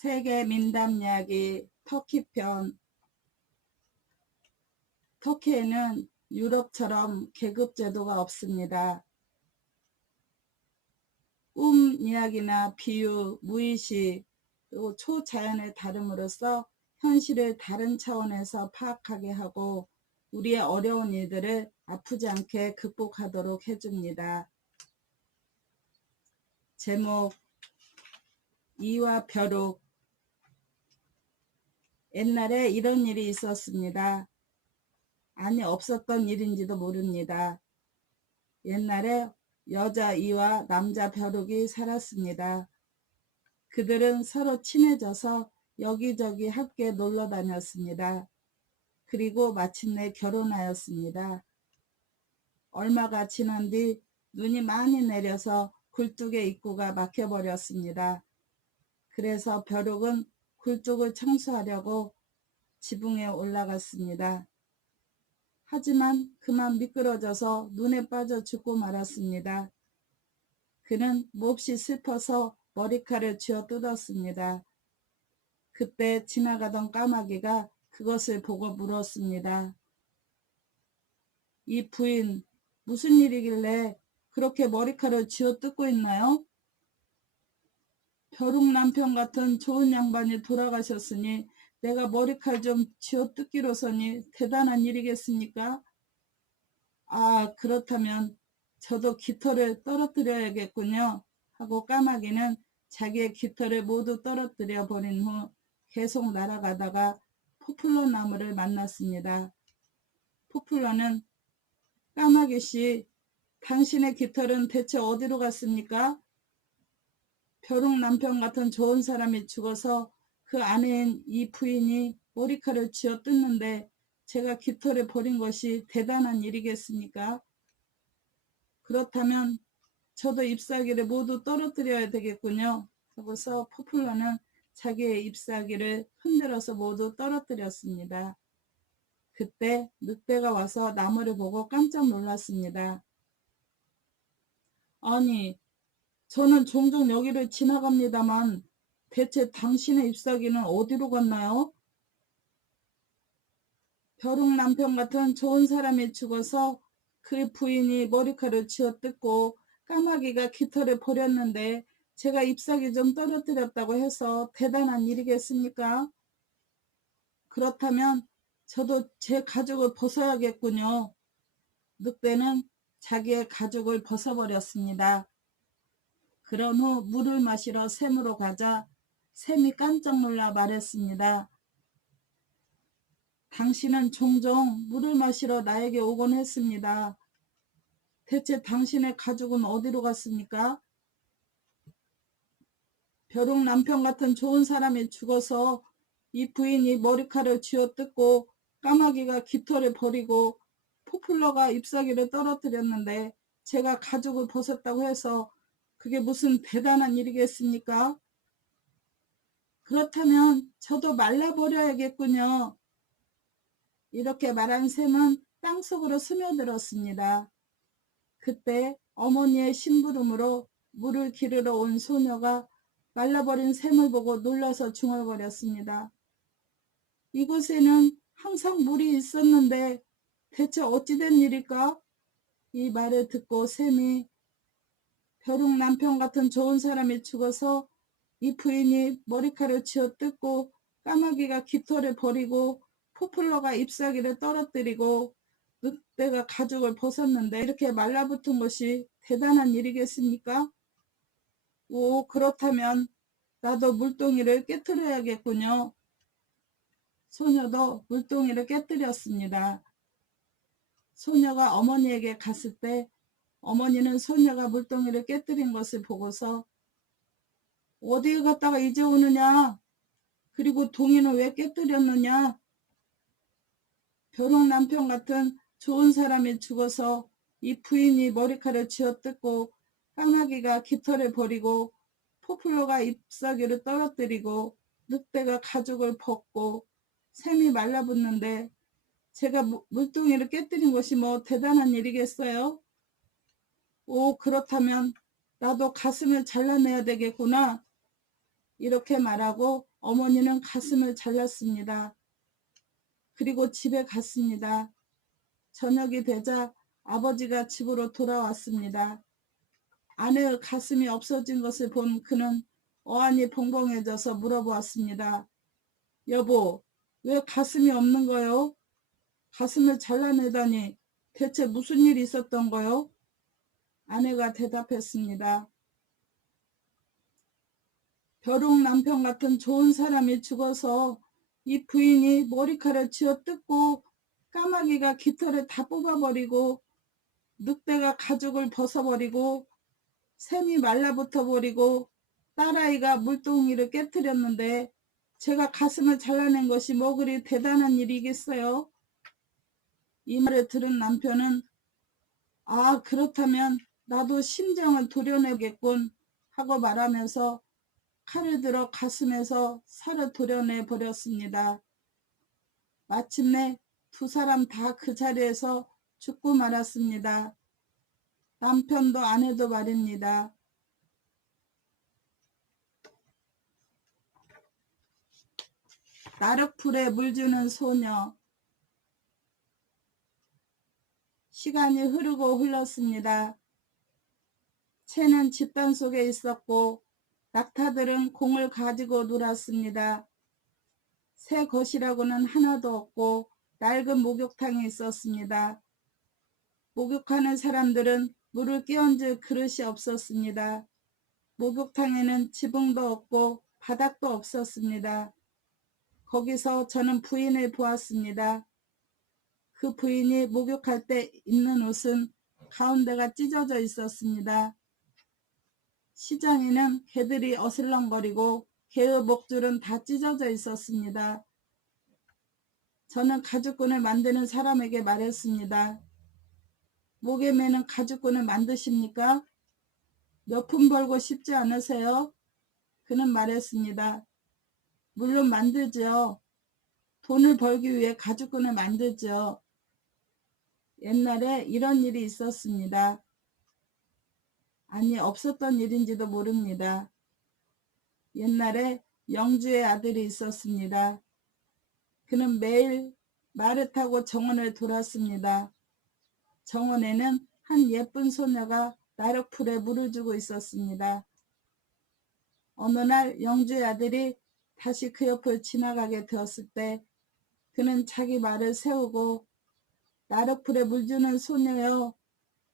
세계 민담 이야기 터키편. 터키에는 유럽처럼 계급 제도가 없습니다. 이야기나 비유, 무의식, 그리고 초자연의 다름으로써 현실을 다른 차원에서 파악하게 하고 우리의 어려운 일들을 아프지 않게 극복하도록 해줍니다. 제목, 이와 벼룩. 옛날에 이런 일이 있었습니다. 아니, 없었던 일인지도 모릅니다. 옛날에 여자 이와 남자 벼룩이 살았습니다. 그들은 서로 친해져서 여기저기 함께 놀러 다녔습니다. 그리고 마침내 결혼하였습니다. 얼마가 지난 뒤 눈이 많이 내려서 굴뚝의 입구가 막혀버렸습니다. 그래서 벼룩은 굴뚝을 청소하려고 지붕에 올라갔습니다. 하지만 그만 미끄러져서 눈에 빠져 죽고 말았습니다. 그는 몹시 슬퍼서 머리칼을 쥐어 뜯었습니다. 그때 지나가던 까마귀가 그것을 보고 물었습니다. 이 부인, 무슨 일이길래 그렇게 머리칼을 쥐어 뜯고 있나요? 벼룩 남편 같은 좋은 양반이 돌아가셨으니 내가 머리칼 좀 쥐어 뜯기로서니 대단한 일이겠습니까? 아, 그렇다면 저도 깃털을 떨어뜨려야겠군요. 하고 까마귀는 자기의 깃털을 모두 떨어뜨려 버린 후 계속 날아가다가 포플러 나무를 만났습니다. 포플러는 까마귀씨, 당신의 깃털은 대체 어디로 갔습니까? 벼룩 남편 같은 좋은 사람이 죽어서 그 아내인 이 부인이 머리칼을 쥐어 뜯는데 제가 깃털을 버린 것이 대단한 일이겠습니까? 그렇다면 저도 잎사귀를 모두 떨어뜨려야 되겠군요. 하고서 포플러는 자기의 잎사귀를 흔들어서 모두 떨어뜨렸습니다. 그때 늑대가 와서 나무를 보고 깜짝 놀랐습니다. 아니, 저는 종종 여기를 지나갑니다만 대체 당신의 잎사귀는 어디로 갔나요? 벼룩 남편 같은 좋은 사람이 죽어서 그 부인이 머리칼을 쥐어뜯고 까마귀가 깃털을 버렸는데 제가 잎사귀 좀 떨어뜨렸다고 해서 대단한 일이겠습니까? 그렇다면 저도 제 가죽을 벗어야겠군요. 늑대는 자기의 가죽을 벗어버렸습니다. 그런 후 물을 마시러 샘으로 가자 샘이 깜짝 놀라 말했습니다. 당신은 종종 물을 마시러 나에게 오곤 했습니다. 대체 당신의 가죽은 어디로 갔습니까? 벼룩 남편 같은 좋은 사람이 죽어서 이 부인이 머리칼을 쥐어뜯고 까마귀가 깃털을 버리고 포플러가 잎사귀를 떨어뜨렸는데 제가 가죽을 벗었다고 해서 그게 무슨 대단한 일이겠습니까? 그렇다면 저도 말라버려야겠군요. 이렇게 말한 샘은 땅속으로 스며들었습니다. 그때 어머니의 심부름으로 물을 기르러 온 소녀가 말라버린 샘을 보고 놀라서 중얼거렸습니다. 이곳에는 항상 물이 있었는데 대체 어찌 된 일일까? 이 말을 듣고 샘이 벼룩 남편 같은 좋은 사람이 죽어서 이 부인이 머리칼을 쥐어뜯고 까마귀가 깃털을 버리고 포플러가 잎사귀를 떨어뜨리고 늑대가 가죽을 벗었는데 이렇게 말라붙은 것이 대단한 일이겠습니까? 오, 그렇다면 나도 물동이를 깨트려야겠군요. 소녀도 물동이를 깨뜨렸습니다. 소녀가 어머니에게 갔을 때 어머니는 소녀가 물동이를 깨뜨린 것을 보고서 어디에 갔다가 이제 오느냐? 그리고 동이는 왜 깨뜨렸느냐? 벼룩 남편 같은 좋은 사람이 죽어서 이 부인이 머리칼을 쥐어뜯고 까마귀가 깃털을 버리고 포플러가 잎사귀를 떨어뜨리고 늑대가 가죽을 벗고 샘이 말라붙는데 제가 물동이를 깨뜨린 것이 뭐 대단한 일이겠어요? 오, 그렇다면 나도 가슴을 잘라내야 되겠구나. 이렇게 말하고 어머니는 가슴을 잘랐습니다. 그리고 집에 갔습니다. 저녁이 되자 아버지가 집으로 돌아왔습니다. 아내의 가슴이 없어진 것을 본 그는 어안이 벙벙해져서 물어보았습니다. 여보, 왜 가슴이 없는 거요? 가슴을 잘라내다니 대체 무슨 일이 있었던 거요? 아내가 대답했습니다. 벼룩 남편 같은 좋은 사람이 죽어서 이 부인이 머리카락을 쥐어뜯고 까마귀가 깃털을 다 뽑아버리고 늑대가 가죽을 벗어버리고 샘이 말라붙어 버리고 딸아이가 물동이를 깨뜨렸는데 제가 가슴을 잘라낸 것이 뭐 그리 대단한 일이겠어요? 이 말을 들은 남편은 아, 그렇다면 나도 심정을 도려내겠군 하고 말하면서 칼을 들어 가슴에서 살을 도려내 버렸습니다. 마침내 두 사람 다 그 자리에서 죽고 말았습니다. 남편도 아내도 말입니다. 나륵풀에 물주는 소녀. 시간이 흐르고 흘렀습니다. 채는 집단 속에 있었고 낙타들은 공을 가지고 놀았습니다. 새 것이라고는 하나도 없고 낡은 목욕탕이 있었습니다. 목욕하는 사람들은 물을 끼얹을 그릇이 없었습니다. 목욕탕에는 지붕도 없고 바닥도 없었습니다. 거기서 저는 부인을 보았습니다. 그 부인이 목욕할 때 입는 옷은 가운데가 찢어져 있었습니다. 시장에는 개들이 어슬렁거리고 개의 목줄은 다 찢어져 있었습니다. 저는 가죽끈을 만드는 사람에게 말했습니다. 목에 매는 가죽끈을 만드십니까? 몇 푼 벌고 싶지 않으세요? 그는 말했습니다. 물론 만들죠. 돈을 벌기 위해 가죽끈을 만들죠. 옛날에 이런 일이 있었습니다. 아니, 없었던 일인지도 모릅니다. 옛날에 영주의 아들이 있었습니다. 그는 매일 말을 타고 정원을 돌았습니다. 정원에는 한 예쁜 소녀가 나륵풀에 물을 주고 있었습니다. 어느 날 영주의 아들이 다시 그 옆을 지나가게 되었을 때 그는 자기 말을 세우고 나륵풀에 물 주는 소녀여,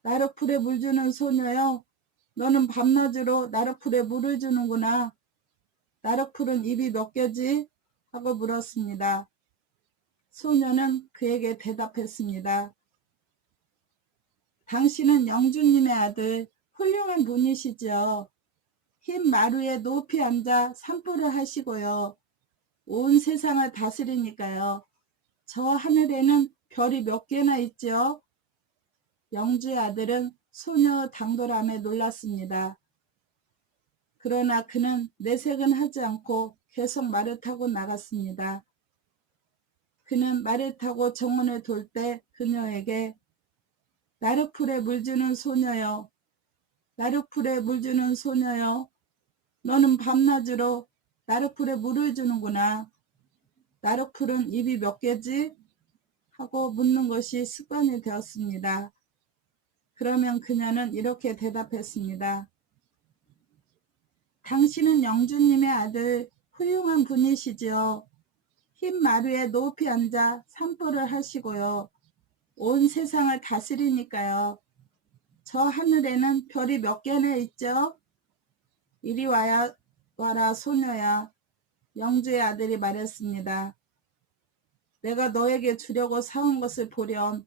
나륵풀에 물 주는 소녀여, 너는 밤낮으로 나륵풀에 물을 주는구나. 나륵풀은 입이 몇 개지? 하고 물었습니다. 소녀는 그에게 대답했습니다. 당신은 영주님의 아들, 훌륭한 분이시죠. 흰 마루에 높이 앉아 산보를 하시고요. 온 세상을 다스리니까요. 저 하늘에는 별이 몇 개나 있죠? 영주의 아들은 소녀의 당돌함에 놀랐습니다. 그러나 그는 내색은 하지 않고 계속 말을 타고 나갔습니다. 그는 말을 타고 정원을 돌 때 그녀에게 나륵풀에 물주는 소녀여, 나륵풀에 물주는 소녀여, 너는 밤낮으로 나륵풀에 물을 주는구나. 나륵풀은 입이 몇 개지? 하고 묻는 것이 습관이 되었습니다. 그러면 그녀는 이렇게 대답했습니다. 당신은 영주님의 아들 훌륭한 분이시지요. 흰 마루에 높이 앉아 산보를 하시고요. 온 세상을 다스리니까요. 저 하늘에는 별이 몇 개나 있죠? 이리 와라 소녀야. 영주의 아들이 말했습니다. 내가 너에게 주려고 사온 것을 보렴.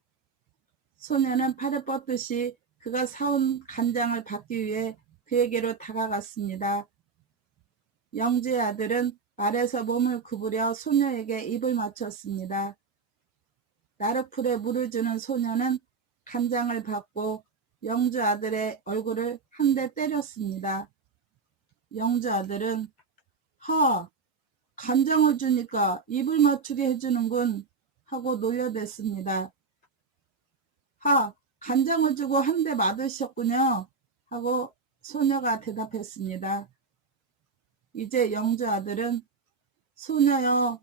소녀는 팔을 뻗듯이 그가 사온 간장을 받기 위해 그에게로 다가갔습니다. 영주의 아들은 말에서 몸을 구부려 소녀에게 입을 맞췄습니다. 나륵풀에 물을 주는 소녀는 간장을 받고 영주 아들의 얼굴을 한 대 때렸습니다. 영주 아들은 하, 간장을 주니까 입을 맞추게 해주는군 하고 놀려댔습니다. 하, 간장을 주고 한 대 맞으셨군요 하고 소녀가 대답했습니다. 이제 영주 아들은 소녀여,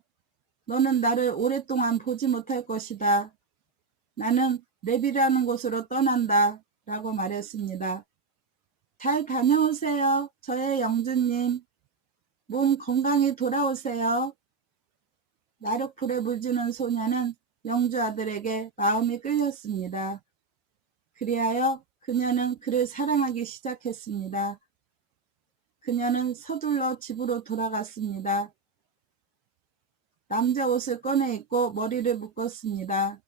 너는 나를 오랫동안 보지 못할 것이다. 나는 랩이라는 곳으로 떠난다. 라고 말했습니다. 잘 다녀오세요. 저의 영주님. 몸 건강히 돌아오세요. 나룻불에 물주는 소녀는 영주 아들에게 마음이 끌렸습니다. 그리하여 그녀는 그를 사랑하기 시작했습니다. 그녀는 서둘러 집으로 돌아갔습니다. 남자 옷을 꺼내 입고 머리를 묶었습니다.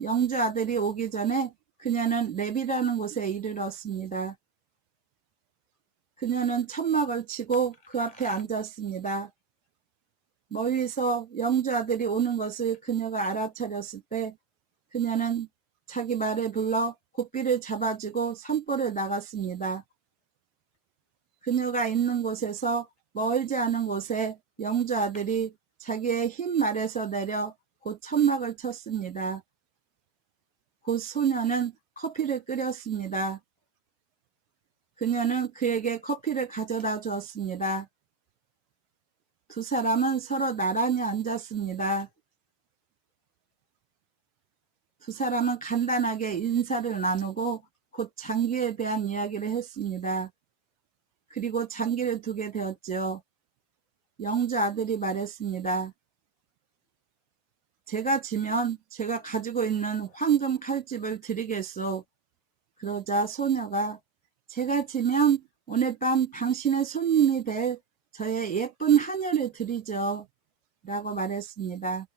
영주 아들이 오기 전에 그녀는 랩이라는 곳에 이르렀습니다. 그녀는 천막을 치고 그 앞에 앉았습니다. 멀리서 영주 아들이 오는 것을 그녀가 알아차렸을 때 그녀는 자기 말을 불러 고삐를 잡아주고 산보를 나갔습니다. 그녀가 있는 곳에서 멀지 않은 곳에 영주 아들이 자기의 흰 말에서 내려 곧 천막을 쳤습니다. 곧 소녀는 커피를 끓였습니다. 그녀는 그에게 커피를 가져다 주었습니다. 두 사람은 서로 나란히 앉았습니다. 두 사람은 간단하게 인사를 나누고 곧 장기에 대한 이야기를 했습니다. 그리고 장기를 두게 되었죠. 영주 아들이 말했습니다. 제가 지면 제가 가지고 있는 황금 칼집을 드리겠소. 그러자 소녀가 제가 지면 오늘 밤 당신의 손님이 될 저의 예쁜 하녀를 드리죠. 라고 말했습니다.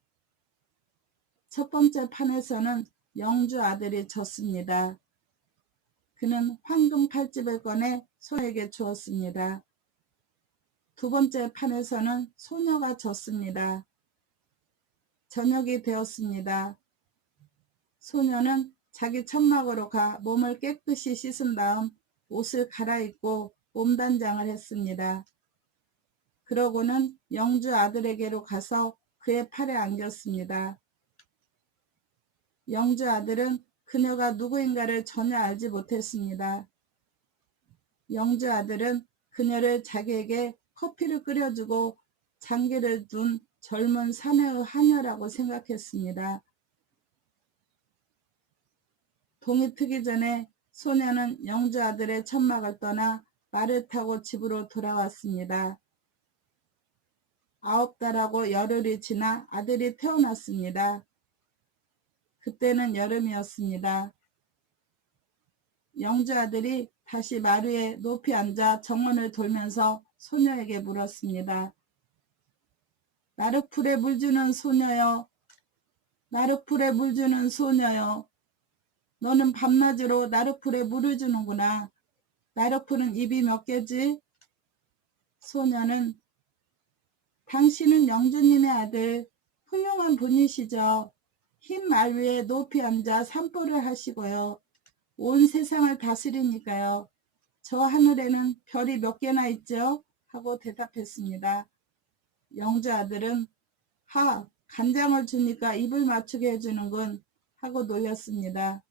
첫 번째 판에서는 영주 아들이 졌습니다. 그는 황금 칼집을 꺼내 소에게 주었습니다. 두 번째 판에서는 소녀가 졌습니다. 저녁이 되었습니다. 소녀는 자기 천막으로 가 몸을 깨끗이 씻은 다음 옷을 갈아입고 몸단장을 했습니다. 그러고는 영주 아들에게로 가서 그의 팔에 안겼습니다. 영주 아들은 그녀가 누구인가를 전혀 알지 못했습니다. 영주 아들은 그녀를 자기에게 커피를 끓여주고 장기를 둔 젊은 사내의 하녀라고 생각했습니다. 동이 트기 전에 소녀는 영주 아들의 천막을 떠나 말을 타고 집으로 돌아왔습니다. 9달하고 열흘이 지나 아들이 태어났습니다. 그때는 여름이었습니다. 영주 아들이 다시 마루에 높이 앉아 정원을 돌면서 소녀에게 물었습니다. 나룻풀에 물주는 소녀여, 나룻풀에 물주는 소녀여, 너는 밤낮으로 나룻풀에 물을 주는구나. 나룻풀은 입이 몇 개지? 소녀는 당신은 영주님의 아들, 훌륭한 분이시죠. 흰 말 위에 높이 앉아 산보를 하시고요. 온 세상을 다스리니까요. 저 하늘에는 별이 몇 개나 있죠? 하고 대답했습니다. 영주 아들은 간장을 주니까 입을 맞추게 해주는군 하고 놀렸습니다.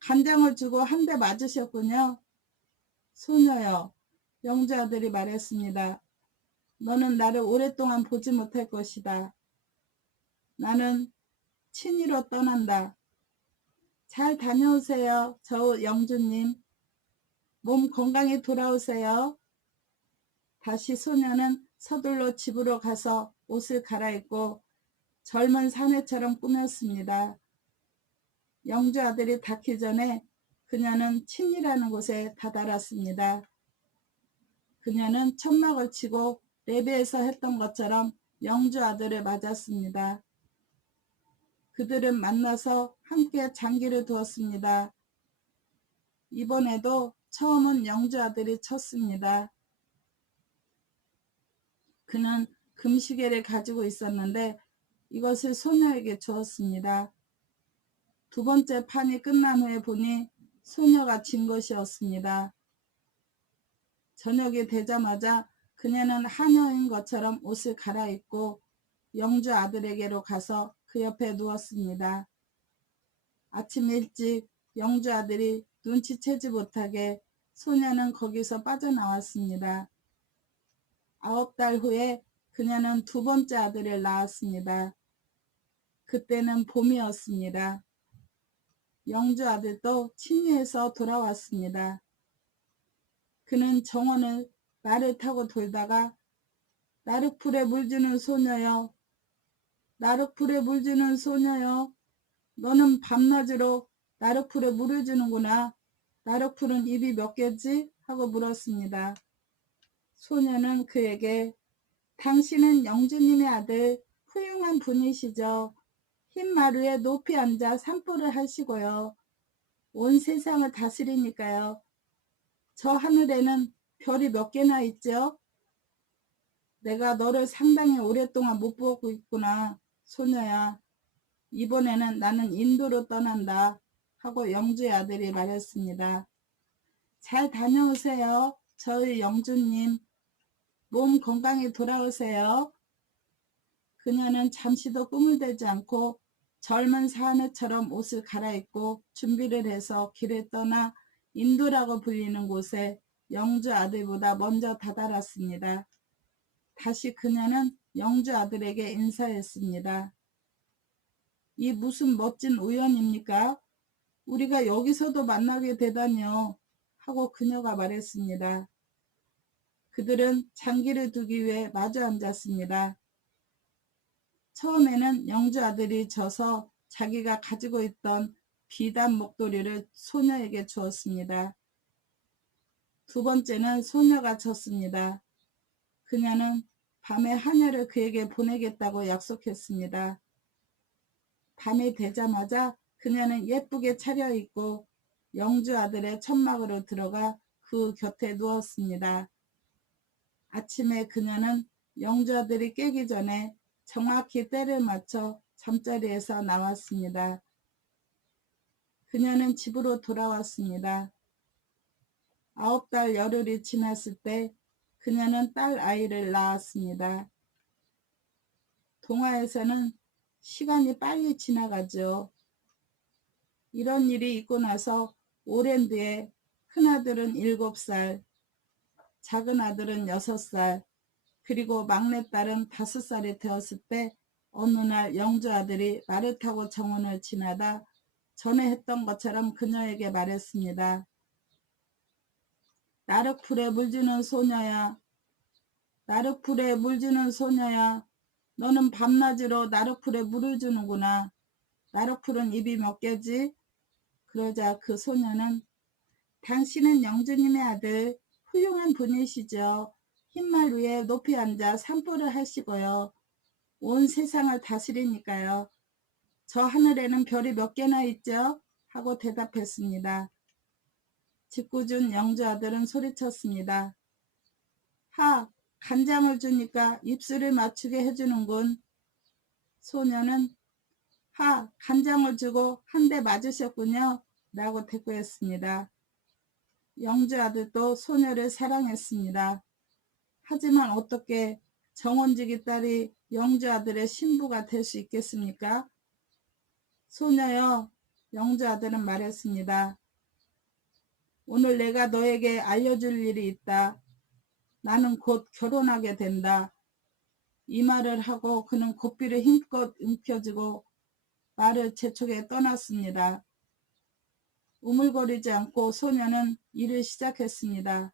간장을 주고 한 대 맞으셨군요. 소녀여, 영주 아들이 말했습니다. 너는 나를 오랫동안 보지 못할 것이다. 나는 친히로 떠난다. 잘 다녀오세요. 저 영주님. 몸 건강히 돌아오세요. 다시 소녀는 서둘러 집으로 가서 옷을 갈아입고 젊은 사내처럼 꾸몄습니다. 영주 아들이 닿기 전에 그녀는 친이라는 곳에 다다랐습니다. 그녀는 천막을 치고 레비에서 했던 것처럼 영주 아들을 맞았습니다. 그들은 만나서 함께 장기를 두었습니다. 이번에도 처음은 영주 아들이 쳤습니다. 그는 금시계를 가지고 있었는데 이것을 소녀에게 주었습니다. 두 번째 판이 끝난 후에 보니 소녀가 진 것이었습니다. 저녁이 되자마자 그녀는 하녀인 것처럼 옷을 갈아입고 영주 아들에게로 가서 그 옆에 누웠습니다. 아침 일찍 영주 아들이 눈치채지 못하게 소녀는 거기서 빠져나왔습니다. 9달 후에 그녀는 두 번째 아들을 낳았습니다. 그때는 봄이었습니다. 영주 아들도 친유해서 돌아왔습니다. 그는 정원을 말을 타고 돌다가 나룻풀에 물주는 소녀여, 나룻풀에 물주는 소녀여, 너는 밤낮으로 나룻풀에 물을 주는구나. 나룻풀은 입이 몇 개지? 하고 물었습니다. 소녀는 그에게 당신은 영주님의 아들 훌륭한 분이시죠. 흰 마루에 높이 앉아 산보를 하시고요. 온 세상을 다스리니까요. 저 하늘에는 별이 몇 개나 있죠? 내가 너를 상당히 오랫동안 못 보고 있구나. 소녀야, 이번에는 나는 인도로 떠난다. 하고 영주의 아들이 말했습니다. 잘 다녀오세요. 저희 영주님. 몸 건강히 돌아오세요. 그녀는 잠시도 꿈을 대지 않고 젊은 사내처럼 옷을 갈아입고 준비를 해서 길을 떠나 인도라고 불리는 곳에 영주 아들보다 먼저 다다랐습니다. 다시 그녀는 영주 아들에게 인사했습니다. 이 무슨 멋진 우연입니까? 우리가 여기서도 만나게 되다니요. 하고 그녀가 말했습니다. 그들은 장기를 두기 위해 마주 앉았습니다. 처음에는 영주 아들이 져서 자기가 가지고 있던 비단 목도리를 소녀에게 주었습니다. 두 번째는 소녀가 졌습니다. 그녀는 밤에 하녀를 그에게 보내겠다고 약속했습니다. 밤이 되자마자 그녀는 예쁘게 차려입고 영주 아들의 천막으로 들어가 그 곁에 누웠습니다. 아침에 그녀는 영주 아들이 깨기 전에 정확히 때를 맞춰 잠자리에서 나왔습니다. 그녀는 집으로 돌아왔습니다. 9달 열흘이 지났을 때 그녀는 딸 아이를 낳았습니다. 동화에서는 시간이 빨리 지나가죠. 이런 일이 있고 나서 오랜 뒤에 큰아들은 7살, 작은 아들은 6살, 그리고 막내딸은 5살이 되었을 때 어느 날 영주 아들이 말을 타고 정원을 지나다 전에 했던 것처럼 그녀에게 말했습니다. 나룻풀에 물주는 소녀야, 나룻풀에 물주는 소녀야, 너는 밤낮으로 나룻풀에 물을 주는구나. 나룻풀은 입이 몇 개지? 그러자 그 소녀는 당신은 영주님의 아들 훌륭한 분이시죠. 흰말 위에 높이 앉아 산보를 하시고요. 온 세상을 다스리니까요. 저 하늘에는 별이 몇 개나 있죠? 하고 대답했습니다. 짓궂은 영주 아들은 소리쳤습니다. 하, 간장을 주니까 입술을 맞추게 해주는군. 소녀는 하, 간장을 주고 한 대 맞으셨군요. 라고 대꾸했습니다. 영주 아들도 소녀를 사랑했습니다. 하지만 어떻게 정원지기 딸이 영주 아들의 신부가 될 수 있겠습니까? 소녀여, 영주 아들은 말했습니다. 오늘 내가 너에게 알려줄 일이 있다. 나는 곧 결혼하게 된다. 이 말을 하고 그는 고삐를 힘껏 움켜쥐고 말을 재촉에 떠났습니다. 우물거리지 않고 소녀는 일을 시작했습니다.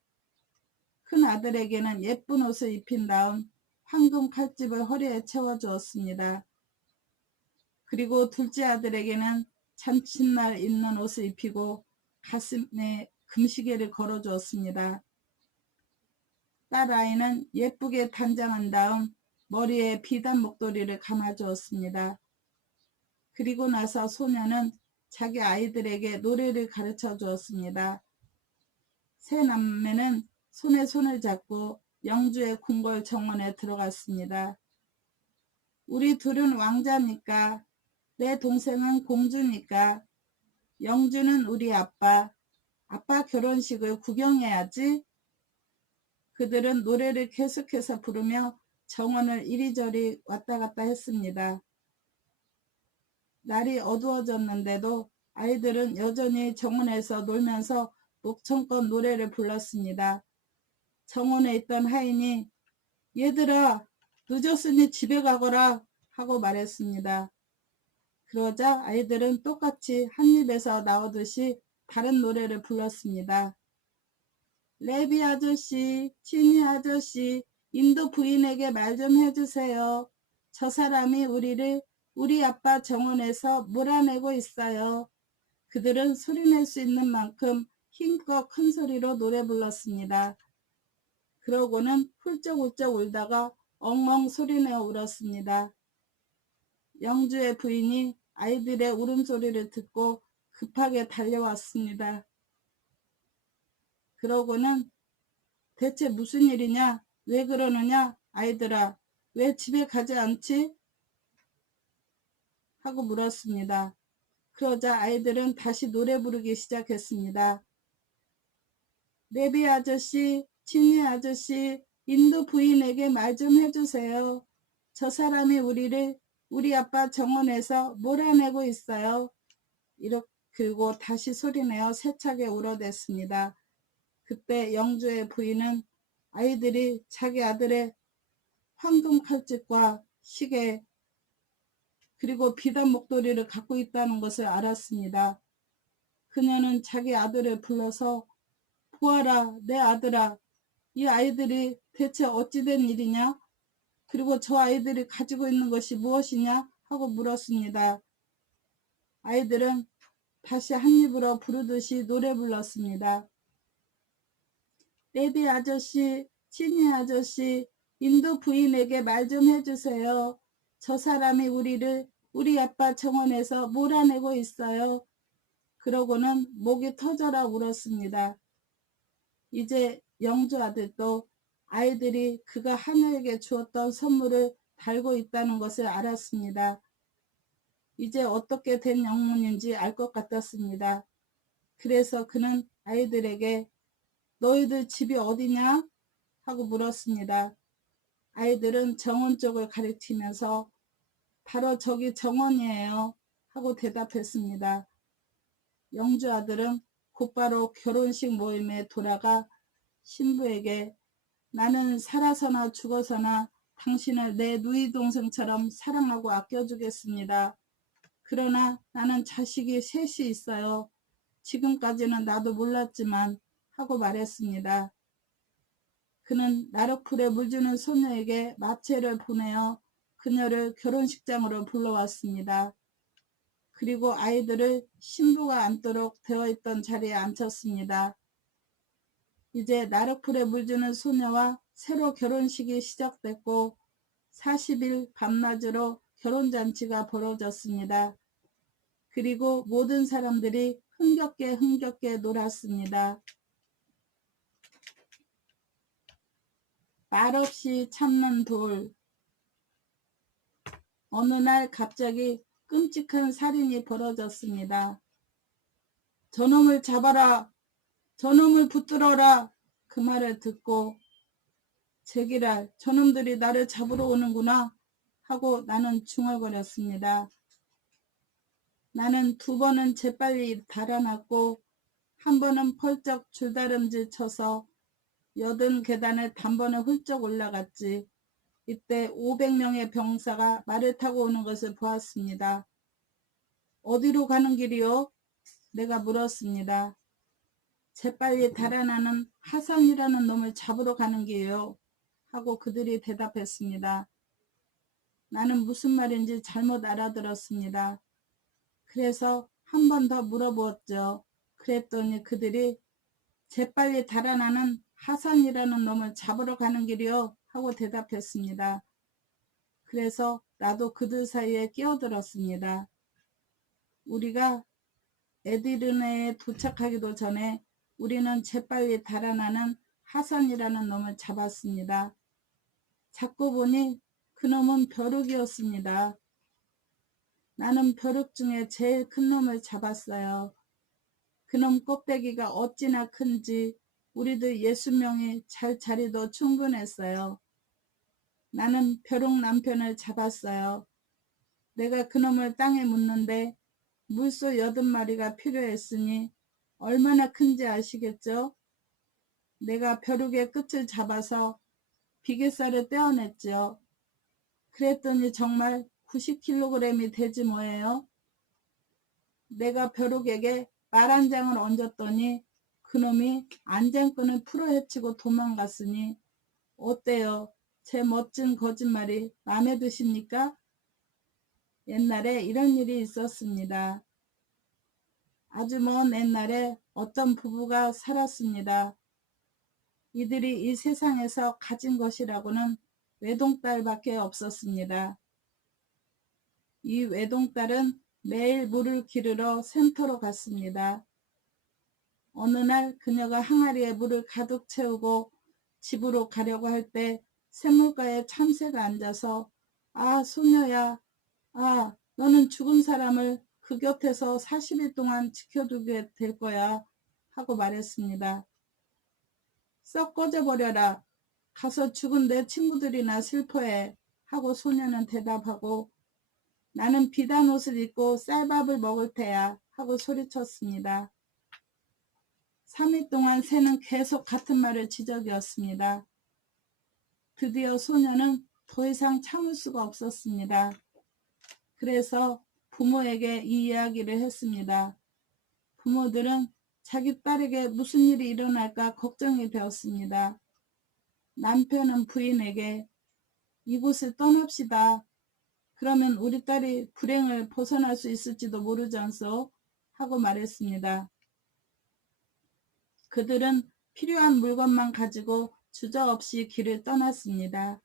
큰 아들에게는 예쁜 옷을 입힌 다음 황금 칼집을 허리에 채워주었습니다. 그리고 둘째 아들에게는 잔칫날 입는 옷을 입히고 가슴에 금시계를 걸어주었습니다. 딸 아이는 예쁘게 단장한 다음 머리에 비단 목도리를 감아주었습니다. 그리고 나서 소녀는 자기 아이들에게 노래를 가르쳐 주었습니다. 세 남매는 손에 손을 잡고 영주의 궁궐 정원에 들어갔습니다. 우리 둘은 왕자니까, 내 동생은 공주니까, 영주는 우리 아빠 결혼식을 구경해야지. 그들은 노래를 계속해서 부르며 정원을 이리저리 왔다 갔다 했습니다. 날이 어두워졌는데도 아이들은 여전히 정원에서 놀면서 목청껏 노래를 불렀습니다. 정원에 있던 하인이 얘들아 늦었으니 집에 가거라 하고 말했습니다. 그러자 아이들은 똑같이 한 입에서 나오듯이 다른 노래를 불렀습니다. 레비 아저씨, 치니 아저씨, 인도 부인에게 말 좀 해주세요. 저 사람이 우리를 우리 아빠 정원에서 몰아내고 있어요. 그들은 소리낼 수 있는 만큼 힘껏 큰 소리로 노래 불렀습니다. 그러고는 훌쩍훌쩍 울다가 엉엉 소리내어 울었습니다. 영주의 부인이 아이들의 울음소리를 듣고 급하게 달려왔습니다. 그러고는 대체 무슨 일이냐? 왜 그러느냐? 아이들아, 왜 집에 가지 않지? 하고 물었습니다. 그러자 아이들은 다시 노래 부르기 시작했습니다. 레비 아저씨, 치니 아저씨, 인도 부인에게 말 좀 해주세요. 저 사람이 우리를 우리 아빠 정원에서 몰아내고 있어요. 이렇게 그리고 다시 소리내어 세차게 울어댔습니다. 그때 영주의 부인은 아이들이 자기 아들의 황금 칼집과 시계 그리고 비단 목도리를 갖고 있다는 것을 알았습니다. 그녀는 자기 아들을 불러서 보아라 내 아들아 이 아이들이 대체 어찌된 일이냐? 그리고 저 아이들이 가지고 있는 것이 무엇이냐? 하고 물었습니다. 아이들은 다시 한 입으로 부르듯이 노래 불렀습니다. 레비 아저씨, 치니 아저씨, 인도 부인에게 말 좀 해주세요. 저 사람이 우리를 우리 아빠 정원에서 몰아내고 있어요. 그러고는 목이 터져라 울었습니다. 이제 영주 아들도 아이들이 그가 하나에게 주었던 선물을 달고 있다는 것을 알았습니다. 이제 어떻게 된 영문인지 알 것 같았습니다. 그래서 그는 아이들에게 너희들 집이 어디냐? 하고 물었습니다. 아이들은 정원 쪽을 가리키면서 바로 저기 정원이에요. 하고 대답했습니다. 영주 아들은 곧바로 결혼식 모임에 돌아가 신부에게 나는 살아서나 죽어서나 당신을 내 누이 동생처럼 사랑하고 아껴주겠습니다. 그러나 나는 자식이 셋이 있어요. 지금까지는 나도 몰랐지만 하고 말했습니다. 그는 나룻풀에 물주는 소녀에게 마체를 보내어 그녀를 결혼식장으로 불러왔습니다. 그리고 아이들을 신부가 앉도록 되어 있던 자리에 앉혔습니다. 이제 나룻풀에 물주는 소녀와 새로 결혼식이 시작됐고 40일 밤낮으로 결혼잔치가 벌어졌습니다. 그리고 모든 사람들이 흥겹게 놀았습니다. 말없이 참는 돌. 어느 날 갑자기 끔찍한 살인이 벌어졌습니다. 저놈을 잡아라. 저놈을 붙들어라. 그 말을 듣고 제기랄 저놈들이 나를 잡으러 오는구나 하고 나는 중얼거렸습니다. 나는 2번은 재빨리 달아났고 한 번은 펄쩍 줄다름질 쳐서 80계단을 단번에 훌쩍 올라갔지. 이때 500명의 병사가 말을 타고 오는 것을 보았습니다. 어디로 가는 길이요? 내가 물었습니다. 재빨리 달아나는 하산이라는 놈을 잡으러 가는 길이요. 하고 그들이 대답했습니다. 나는 무슨 말인지 잘못 알아들었습니다. 그래서 한 번 더 물어보았죠. 그랬더니 그들이 재빨리 달아나는 하산이라는 놈을 잡으러 가는 길이요. 하고 대답했습니다. 그래서 나도 그들 사이에 끼어들었습니다. 우리가 에디르네에 도착하기도 전에 우리는 재빨리 달아나는 하산이라는 놈을 잡았습니다. 잡고 보니 그놈은 벼룩이었습니다. 나는 벼룩 중에 제일 큰 놈을 잡았어요. 그놈 껍데기가 어찌나 큰지 우리들 60명이 잘 자리도 충분했어요. 나는 벼룩 남편을 잡았어요. 내가 그놈을 땅에 묻는데 물소 80마리가 필요했으니 얼마나 큰지 아시겠죠? 내가 벼룩의 끝을 잡아서 비계살을 떼어냈죠. 그랬더니 정말 90kg이 되지 뭐예요. 내가 벼룩에게 말 한 장을 얹었더니 그놈이 안장끈을 풀어헤치고 도망갔으니 어때요? 제 멋진 거짓말이 마음에 드십니까? 옛날에 이런 일이 있었습니다. 아주 먼 옛날에 어떤 부부가 살았습니다. 이들이 이 세상에서 가진 것이라고는 외동딸밖에 없었습니다. 이 외동딸은 매일 물을 기르러 샘터로 갔습니다. 어느 날 그녀가 항아리에 물을 가득 채우고 집으로 가려고 할 때 샘물가에 참새가 앉아서 아 소녀야, 아 너는 죽은 사람을 그 곁에서 40일 동안 지켜두게 될 거야 하고 말했습니다. 썩 꺼져버려라. 가서 죽은 내 친구들이나 슬퍼해 하고 소녀는 대답하고 나는 비단 옷을 입고 쌀밥을 먹을 테야 하고 소리쳤습니다. 3일 동안 새는 계속 같은 말을 지적이었습니다. 드디어 소녀는 더 이상 참을 수가 없었습니다. 그래서 부모에게 이 이야기를 했습니다. 부모들은 자기 딸에게 무슨 일이 일어날까 걱정이 되었습니다. 남편은 부인에게 이곳을 떠납시다. 그러면 우리 딸이 불행을 벗어날 수 있을지도 모르지 않소? 하고 말했습니다. 그들은 필요한 물건만 가지고 주저없이 길을 떠났습니다.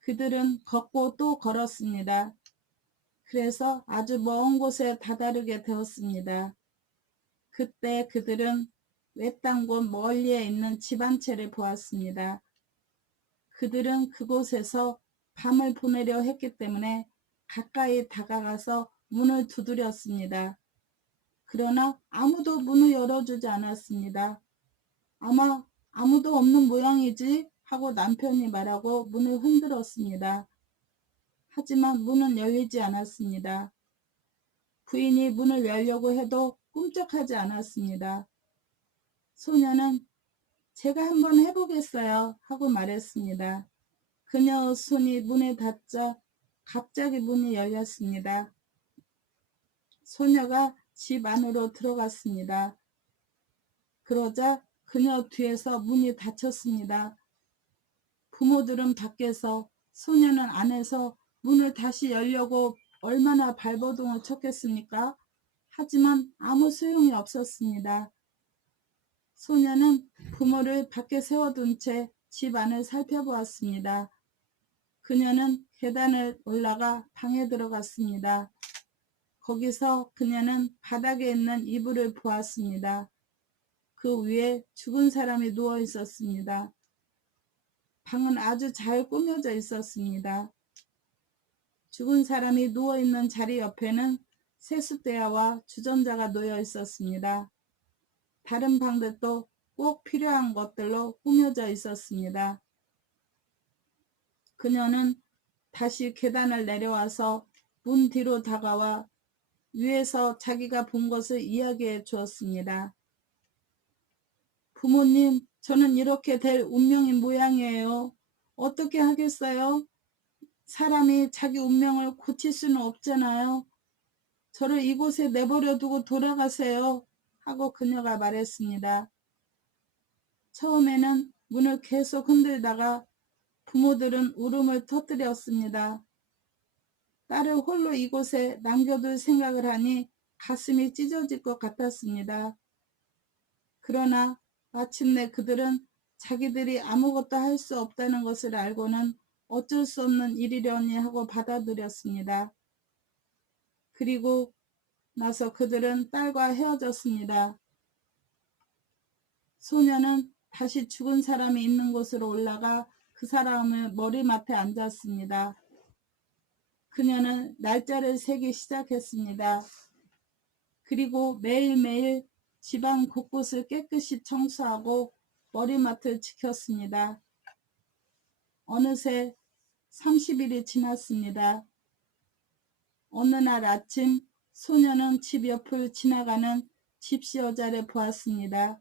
그들은 걷고 또 걸었습니다. 그래서 아주 먼 곳에 다다르게 되었습니다. 그때 그들은 외딴 곳 멀리에 있는 집 한 채를 보았습니다. 그들은 그곳에서 밤을 보내려 했기 때문에 가까이 다가가서 문을 두드렸습니다. 그러나 아무도 문을 열어주지 않았습니다. 아마 아무도 없는 모양이지 하고 남편이 말하고 문을 흔들었습니다. 하지만 문은 열리지 않았습니다. 부인이 문을 열려고 해도 꿈쩍하지 않았습니다. 소녀는 제가 한번 해보겠어요 하고 말했습니다. 그녀 손이 문에 닿자 갑자기 문이 열렸습니다. 소녀가 집 안으로 들어갔습니다. 그러자 그녀 뒤에서 문이 닫혔습니다. 부모들은 밖에서, 소녀는 안에서 문을 다시 열려고 얼마나 발버둥을 쳤겠습니까? 하지만 아무 소용이 없었습니다. 소녀는 부모를 밖에 세워둔 채 집 안을 살펴보았습니다. 그녀는 계단을 올라가 방에 들어갔습니다. 거기서 그녀는 바닥에 있는 이불을 보았습니다. 그 위에 죽은 사람이 누워 있었습니다. 방은 아주 잘 꾸며져 있었습니다. 죽은 사람이 누워있는 자리 옆에는 세숫대야와 주전자가 놓여 있었습니다. 다른 방들도 꼭 필요한 것들로 꾸며져 있었습니다. 그녀는 다시 계단을 내려와서 문 뒤로 다가와 위에서 자기가 본 것을 이야기해 주었습니다. 부모님, 저는 이렇게 될 운명인 모양이에요. 어떻게 하겠어요? 사람이 자기 운명을 고칠 수는 없잖아요. 저를 이곳에 내버려 두고 돌아가세요. 하고 그녀가 말했습니다. 처음에는 문을 계속 흔들다가 부모들은 울음을 터뜨렸습니다. 딸을 홀로 이곳에 남겨둘 생각을 하니 가슴이 찢어질 것 같았습니다. 그러나 마침내 그들은 자기들이 아무것도 할 수 없다는 것을 알고는 어쩔 수 없는 일이려니 하고 받아들였습니다. 그리고 나서 그들은 딸과 헤어졌습니다. 소녀는 다시 죽은 사람이 있는 곳으로 올라가 그 사람의 머리맡에 앉았습니다. 그녀는 날짜를 세기 시작했습니다. 그리고 매일매일 집안 곳곳을 깨끗이 청소하고 머리맡을 지켰습니다. 어느새 30일이 지났습니다. 어느 날 아침 소녀는 집 옆을 지나가는 집시 여자를 보았습니다.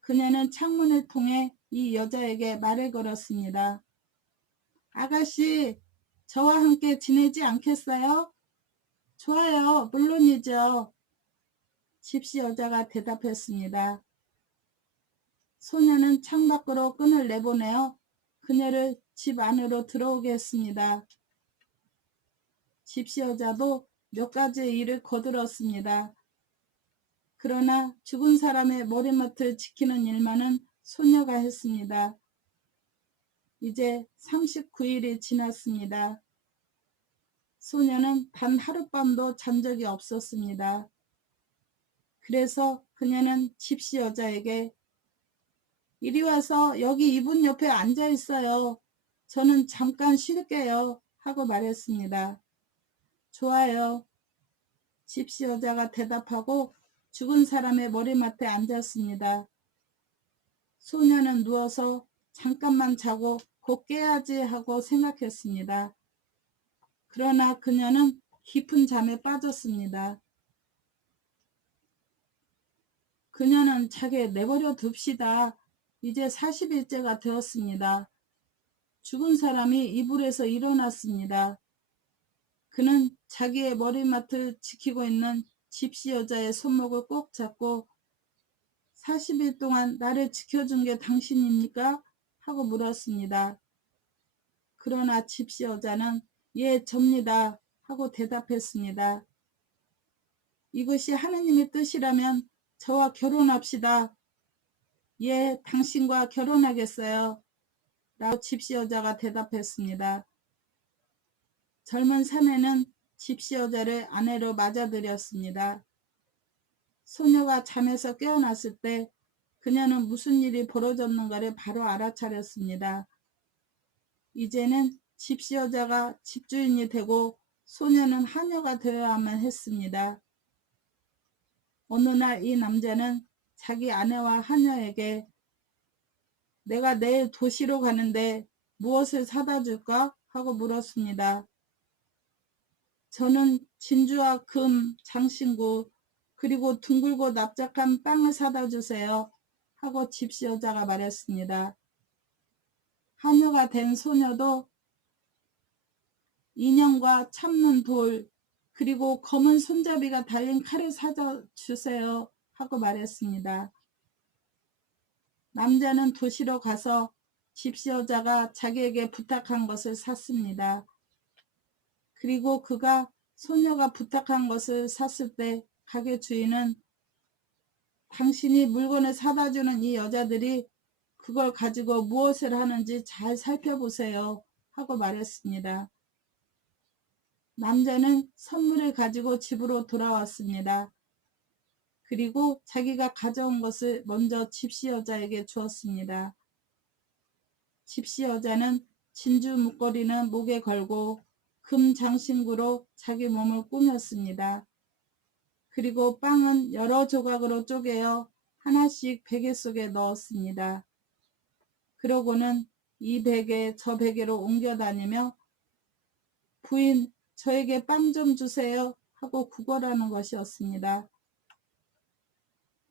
그녀는 창문을 통해 이 여자에게 말을 걸었습니다. 아가씨, 저와 함께 지내지 않겠어요? 좋아요, 물론이죠. 집시 여자가 대답했습니다. 소녀는 창밖으로 끈을 내보내어 그녀를 집 안으로 들어오게 했습니다. 집시 여자도 몇 가지의 일을 거들었습니다. 그러나 죽은 사람의 머리맡을 지키는 일만은 소녀가 했습니다. 이제 39일이 지났습니다. 소녀는 단 하룻밤도 잔 적이 없었습니다. 그래서 그녀는 집시 여자에게 이리 와서 여기 이분 옆에 앉아 있어요. 저는 잠깐 쉴게요. 하고 말했습니다. 좋아요. 집시 여자가 대답하고 죽은 사람의 머리맡에 앉았습니다. 소녀는 누워서 잠깐만 자고 곧 깨야지 하고 생각했습니다. 그러나 그녀는 깊은 잠에 빠졌습니다. 그녀는 자게 내버려 둡시다. 이제 40일째가 되었습니다. 죽은 사람이 이불에서 일어났습니다. 그는 자기의 머리맡을 지키고 있는 집시 여자의 손목을 꼭 잡고 40일 동안 나를 지켜준 게 당신입니까? 하고 물었습니다. 그러나 집시 여자는 예, 접니다. 하고 대답했습니다. 이것이 하느님의 뜻이라면 저와 결혼합시다. 예, 당신과 결혼하겠어요. 라고 집시 여자가 대답했습니다. 젊은 사내는 집시 여자를 아내로 맞아들였습니다. 소녀가 잠에서 깨어났을 때 그녀는 무슨 일이 벌어졌는가를 바로 알아차렸습니다. 이제는 집시 여자가 집주인이 되고 소녀는 하녀가 되어야만 했습니다. 어느 날 이 남자는 자기 아내와 하녀에게 내가 내일 도시로 가는데 무엇을 사다 줄까? 하고 물었습니다. 저는 진주와 금, 장신구, 그리고 둥글고 납작한 빵을 사다 주세요. 하고 집시 여자가 말했습니다. 하녀가 된 소녀도 인형과 참는 돌, 그리고 검은 손잡이가 달린 칼을 사다 주세요. 하고 말했습니다. 남자는 도시로 가서 집시 여자가 자기에게 부탁한 것을 샀습니다. 그리고 그가 소녀가 부탁한 것을 샀을 때 가게 주인은 당신이 물건을 사다 주는 이 여자들이 그걸 가지고 무엇을 하는지 잘 살펴보세요. 하고 말했습니다. 남자는 선물을 가지고 집으로 돌아왔습니다. 그리고 자기가 가져온 것을 먼저 집시 여자에게 주었습니다. 집시 여자는 진주 목걸이는 목에 걸고 금 장신구로 자기 몸을 꾸몄습니다. 그리고 빵은 여러 조각으로 쪼개어 하나씩 베개 속에 넣었습니다. 그러고는 이 베개 저 베개로 옮겨 다니며 부인 저에게 빵 좀 주세요 하고 구걸하는 것이었습니다.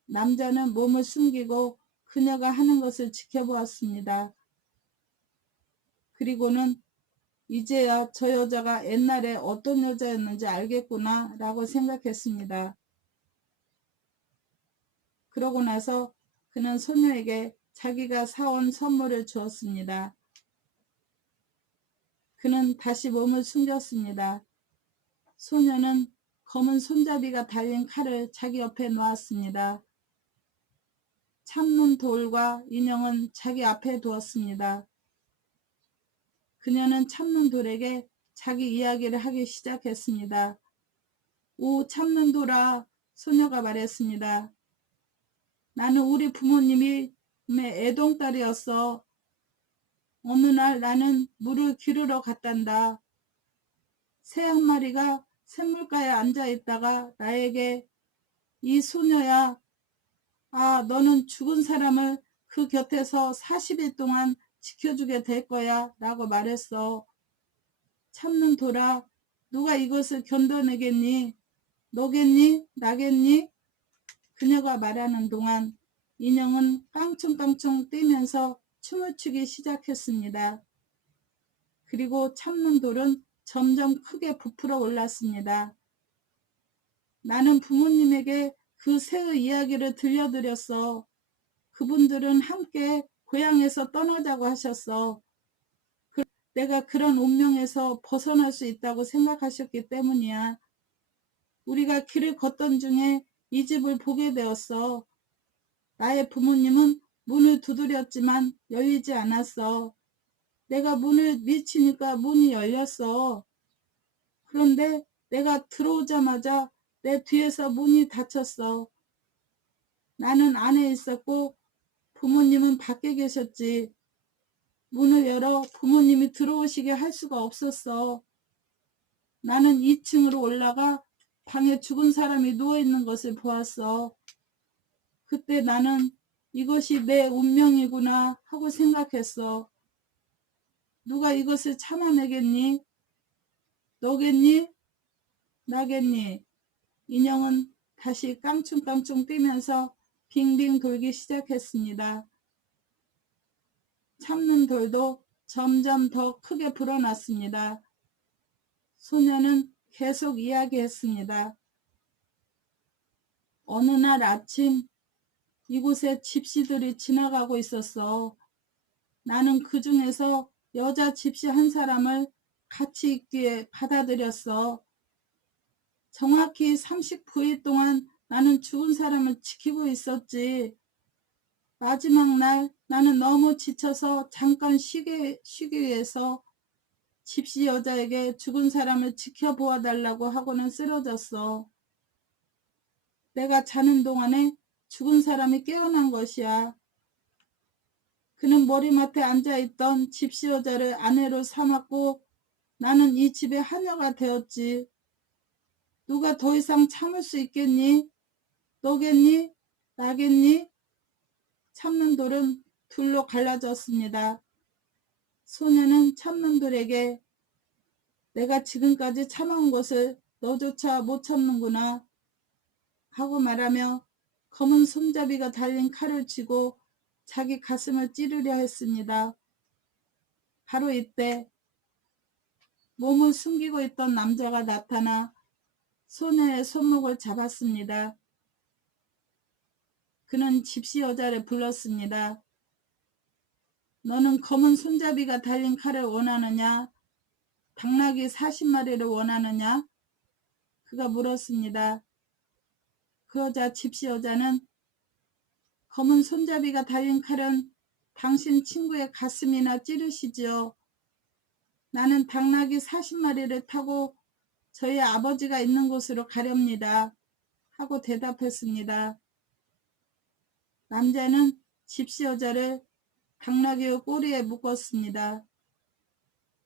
남자는 몸을 숨기고 그녀가 하는 것을 지켜보았습니다. 그리고는 이제야 저 여자가 옛날에 어떤 여자였는지 알겠구나 라고 생각했습니다. 그러고 나서 그는 소녀에게 자기가 사온 선물을 주었습니다. 그는 다시 몸을 숨겼습니다. 소녀는 검은 손잡이가 달린 칼을 자기 옆에 놓았습니다. 참는 돌과 인형은 자기 앞에 두었습니다. 그녀는 참는 돌에게 자기 이야기를 하기 시작했습니다. 오, 참는 돌아, 소녀가 말했습니다. 나는 우리 부모님이 애동딸이었어. 어느 날 나는 물을 기르러 갔단다. 새 한 마리가 샘물가에 앉아있다가 나에게 이 소녀야, 아, 너는 죽은 사람을 그 곁에서 40일 동안 지켜주게 될 거야 라고 말했어. 참는 돌아, 누가 이것을 견뎌내겠니? 너겠니? 나겠니? 그녀가 말하는 동안 인형은 깡충깡충 뛰면서 춤을 추기 시작했습니다. 그리고 참는 돌은 점점 크게 부풀어 올랐습니다. 나는 부모님에게 그 새의 이야기를 들려드렸어. 그분들은 함께 고향에서 떠나자고 하셨어. 내가 그런 운명에서 벗어날 수 있다고 생각하셨기 때문이야. 우리가 길을 걷던 중에 이 집을 보게 되었어. 나의 부모님은 문을 두드렸지만 열리지 않았어. 내가 문을 밀치니까 문이 열렸어. 그런데 내가 들어오자마자 내 뒤에서 문이 닫혔어. 나는 안에 있었고 부모님은 밖에 계셨지. 문을 열어 부모님이 들어오시게 할 수가 없었어. 나는 2층으로 올라가 방에 죽은 사람이 누워있는 것을 보았어. 그때 나는 이것이 내 운명이구나 하고 생각했어. 누가 이것을 참아내겠니? 너겠니? 나겠니? 인형은 다시 깡충깡충 뛰면서 빙빙 돌기 시작했습니다. 참는 돌도 점점 더 크게 불어났습니다. 소녀는 계속 이야기했습니다. 어느 날 아침 이곳에 집시들이 지나가고 있었어. 나는 그 중에서 여자 집시 한 사람을 같이 있기에 받아들였어. 정확히 39일 동안 나는 죽은 사람을 지키고 있었지. 마지막 날 나는 너무 지쳐서 잠깐 쉬기 위해서 집시 여자에게 죽은 사람을 지켜보아 달라고 하고는 쓰러졌어. 내가 자는 동안에 죽은 사람이 깨어난 것이야. 그는 머리맡에 앉아있던 집시 여자를 아내로 삼았고 나는 이 집의 하녀가 되었지. 누가 더 이상 참을 수 있겠니? 너겠니? 나겠니? 참는 돌은 둘로 갈라졌습니다. 소녀는 참는 돌에게 내가 지금까지 참아온 것을 너조차 못 참는구나 하고 말하며 검은 손잡이가 달린 칼을 쥐고 자기 가슴을 찌르려 했습니다. 바로 이때 몸을 숨기고 있던 남자가 나타나 소녀의 손목을 잡았습니다. 그는 집시 여자를 불렀습니다. 너는 검은 손잡이가 달린 칼을 원하느냐? 당나귀 40마리를 원하느냐? 그가 물었습니다. 그러자 집시 여자는 검은 손잡이가 달린 칼은 당신 친구의 가슴이나 찌르시지요. 나는 당나귀 40마리를 타고 저희 아버지가 있는 곳으로 가렵니다. 하고 대답했습니다. 남자는 집시 여자를 당나귀의 꼬리에 묶었습니다.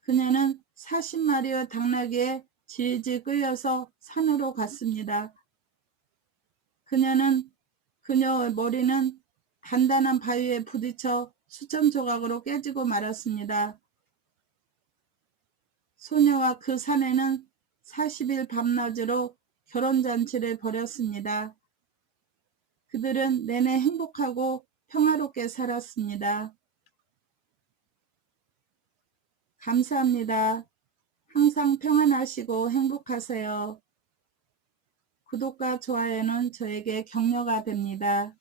그녀는 40마리의 당나귀에 질질 끌려서 산으로 갔습니다. 그녀의 머리는 단단한 바위에 부딪혀 수천 조각으로 깨지고 말았습니다. 소녀와 그 사내는 40일 밤낮으로 결혼잔치를 벌였습니다. 그들은 내내 행복하고 평화롭게 살았습니다. 감사합니다. 항상 평안하시고 행복하세요. 구독과 좋아요는 저에게 격려가 됩니다.